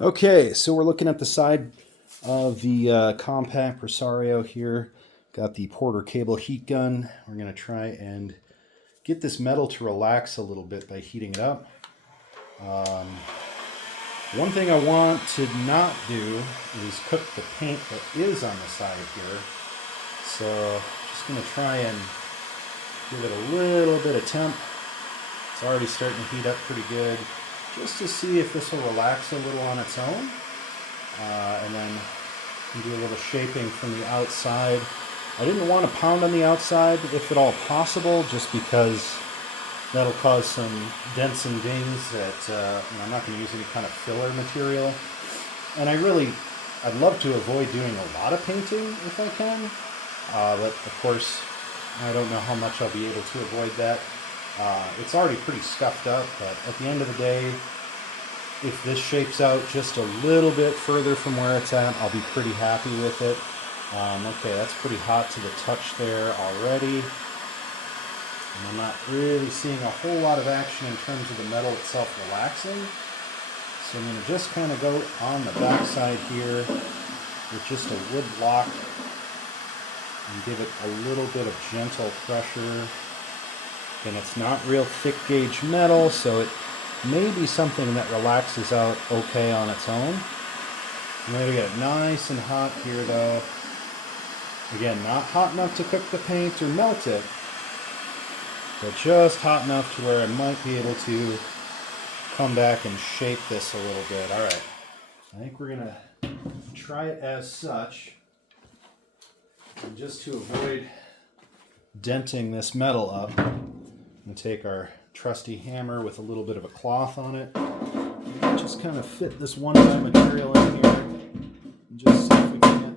Okay, so we're looking at the side of the Compaq Presario here. Got the Porter cable heat gun. We're going to try and get this metal to relax a little bit by heating it up. One thing I want to not do is cook the paint that is on the side here. So just going to try and give it a little bit of temp. It's already starting to heat up pretty good, just to see if this will relax a little on its own. And then do a little shaping from the outside. I didn't want to pound on the outside if at all possible, just because that'll cause some dents and dings that I'm not going to use any kind of filler material. And I'd love to avoid doing a lot of painting if I can. But of course, I don't know how much I'll be able to avoid that. It's already pretty scuffed up, but at the end of the day, if this shapes out just a little bit further from where it's at, I'll be pretty happy with it. Okay, that's pretty hot to the touch there already. And I'm not really seeing a whole lot of action in terms of the metal itself relaxing. So I'm going to just kind of go on the back side here with just a wood block and give it a little bit of gentle pressure. And it's not real thick gauge metal, so it may be something that relaxes out okay on its own. I'm going to get it nice and hot here though. Again, not hot enough to cook the paint or melt it, but just hot enough to where I might be able to come back and shape this a little bit. All right, I think we're going to try it as such. And just to avoid denting this metal up, and take our trusty hammer with a little bit of a cloth on it, and just kind of fit this one-time material in here, and just see if we can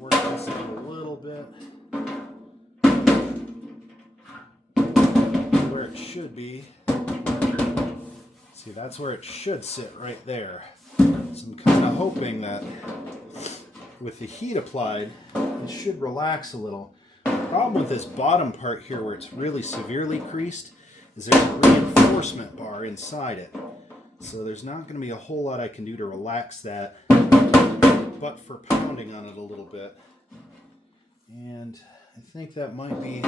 work this out a little bit where it should be. See, that's where it should sit right there. So I'm kind of hoping that with the heat applied, it should relax a little. The problem with this bottom part here where it's really severely creased is there's a reinforcement bar inside it. So there's not going to be a whole lot I can do to relax that, but for pounding on it a little bit. And I think that might be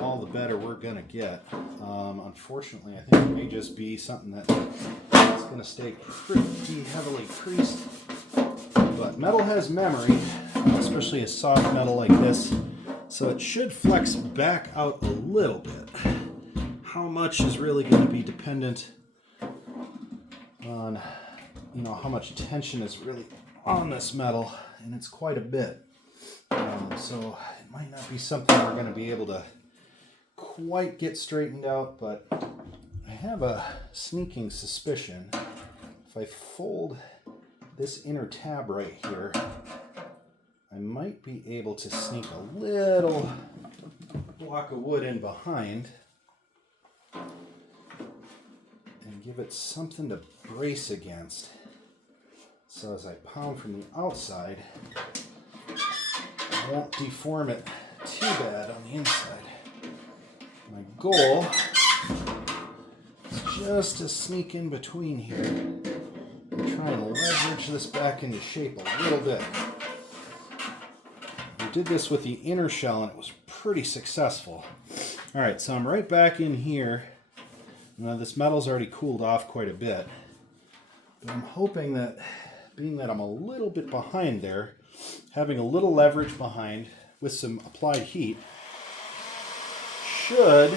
all the better we're going to get. Unfortunately, I think it may just be something that's going to stay pretty heavily creased. But metal has memory, especially a soft metal like this. So it should flex back out a little bit. How much is really going to be dependent on, how much tension is really on this metal, and it's quite a bit. So it might not be something we're going to be able to quite get straightened out, but I have a sneaking suspicion if I fold this inner tab right here, I might be able to sneak a little block of wood in behind and give it something to brace against. So as I pound from the outside, I won't deform it too bad on the inside. My goal is just to sneak in between here and try and leverage this back into shape a little bit. We did this with the inner shell and it was pretty successful. All right, so I'm right back in here. Now this metal's already cooled off quite a bit, but I'm hoping that, being that I'm a little bit behind there, having a little leverage behind with some applied heat should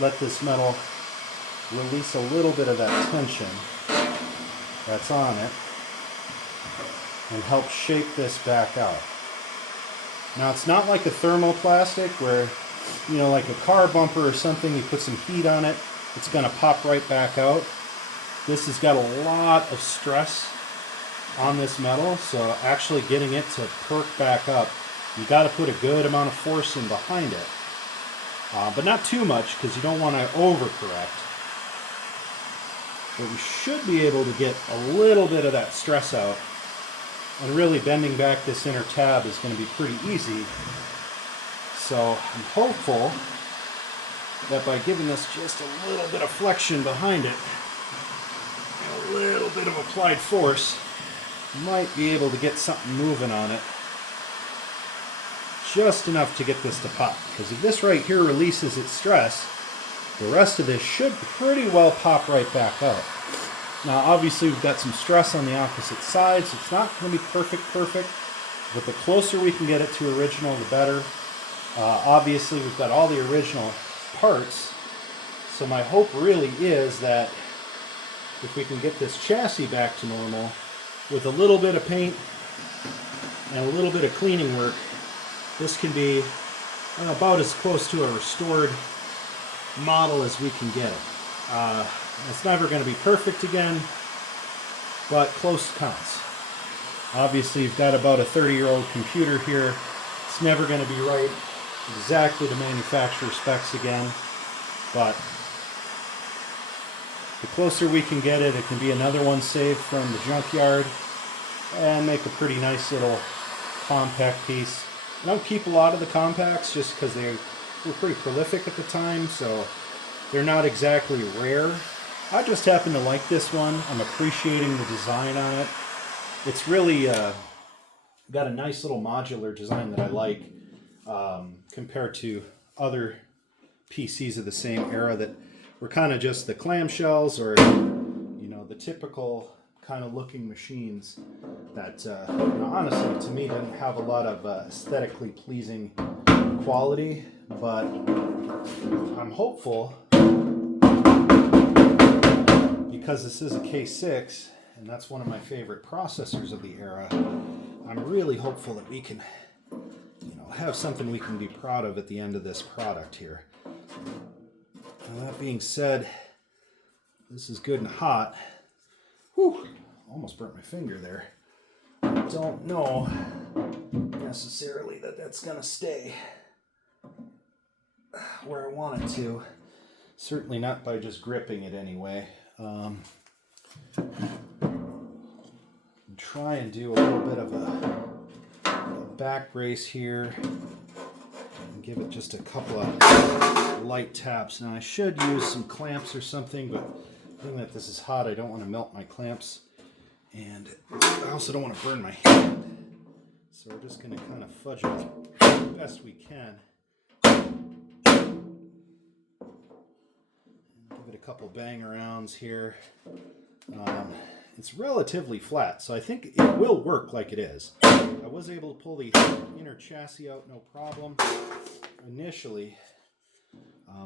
let this metal release a little bit of that tension that's on it and help shape this back out. Now it's not like a thermoplastic where, like a car bumper or something, you put some heat on it, it's going to pop right back out. This has got a lot of stress on this metal, so actually getting it to perk back up, you got to put a good amount of force in behind it. But not too much, because you don't want to overcorrect. But we should be able to get a little bit of that stress out. And really bending back this inner tab is going to be pretty easy. So I'm hopeful that by giving this just a little bit of flexion behind it, and a little bit of applied force, you might be able to get something moving on it. Just enough to get this to pop. Because if this right here releases its stress, the rest of this should pretty well pop right back out. Now obviously we've got some stress on the opposite side, so it's not going to be perfect, but the closer we can get it to original, the better. Obviously we've got all the original parts, so my hope really is that if we can get this chassis back to normal with a little bit of paint and a little bit of cleaning work, this can be about as close to a restored model as we can get it. It's never going to be perfect again, but close counts. Obviously you've got about a 30-year-old computer here. It's never going to be right exactly to manufacturer specs again, but the closer we can get it, it can be another one saved from the junkyard and make a pretty nice little compact piece. I don't keep a lot of the compacts just because they were pretty prolific at the time, so they're not exactly rare. I just happen to like this one. I'm appreciating the design on it. It's really got a nice little modular design that I like compared to other PCs of the same era that were kind of just the clamshells or, you know, the typical kind of looking machines that, you know, honestly, to me, didn't have a lot of aesthetically pleasing quality. But I'm hopeful, because this is a K6, and that's one of my favorite processors of the era, I'm really hopeful that we can, you know, have something we can be proud of at the end of this product here. Now, that being said, this is good and hot. Whew, almost burnt my finger there. I don't know necessarily that that's gonna stay where I want it to. Certainly not by just gripping it anyway. Try and do a little bit of a back brace here and give it just a couple of light taps. Now I should use some clamps or something, but being that this is hot, I don't want to melt my clamps, and I also don't want to burn my hand. So we're just going to kind of fudge it as best we can. Give it a couple bang arounds here. It's relatively flat, so I think it will work like it is. I was able to pull the inner chassis out no problem initially,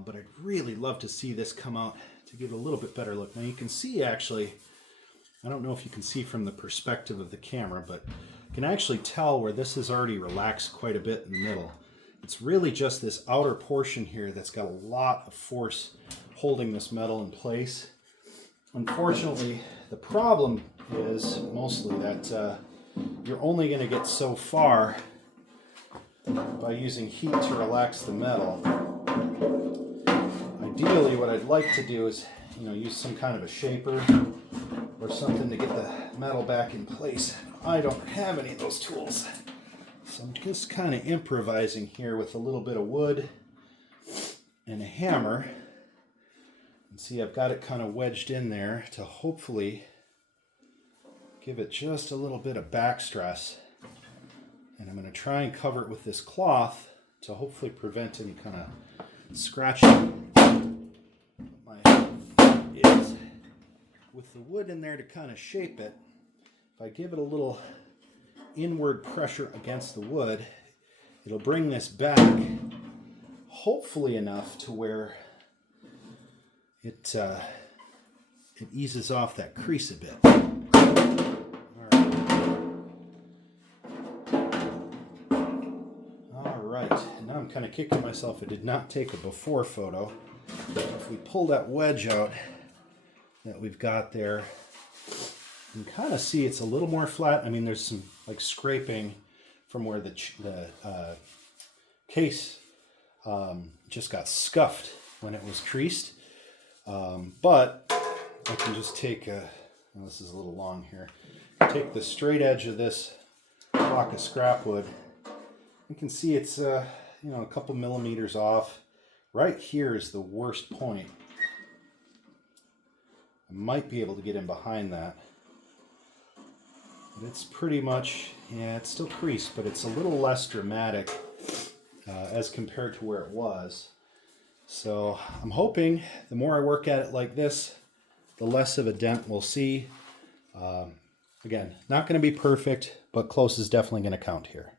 but I'd really love to see this come out to give it a little bit better look. Now you can see, actually, I don't know if you can see from the perspective of the camera, but you can actually tell where this is already relaxed quite a bit in the middle. It's really just this outer portion here that's got a lot of force holding this metal in place. Unfortunately, the problem is mostly that you're only going to get so far by using heat to relax the metal. Ideally, what I'd like to do is, you know, use some kind of a shaper or something to get the metal back in place. I don't have any of those tools, so I'm just kind of improvising here with a little bit of wood and a hammer. And see, I've got it kind of wedged in there to hopefully give it just a little bit of back stress. And I'm going to try and cover it with this cloth to hopefully prevent any kind of scratching. My hope is, with the wood in there to kind of shape it, if I give it a little inward pressure against the wood, it'll bring this back hopefully enough to where it eases off that crease a bit. All right, now I'm kind of kicking myself. I did not take a before photo. If we pull that wedge out that we've got there, you can kind of see it's a little more flat. I mean, there's some like scraping from where the case just got scuffed when it was creased. But I can just take this is a little long here. Take the straight edge of this block of scrap wood. You can see it's you know, a couple millimeters off. right here is the worst point. I might be able to get in behind that. But it's pretty much, yeah, it's still creased, but it's a little less dramatic as compared to where it was. So I'm hoping the more I work at it like this, the less of a dent we'll see. Again, not going to be perfect, but close is definitely going to count here.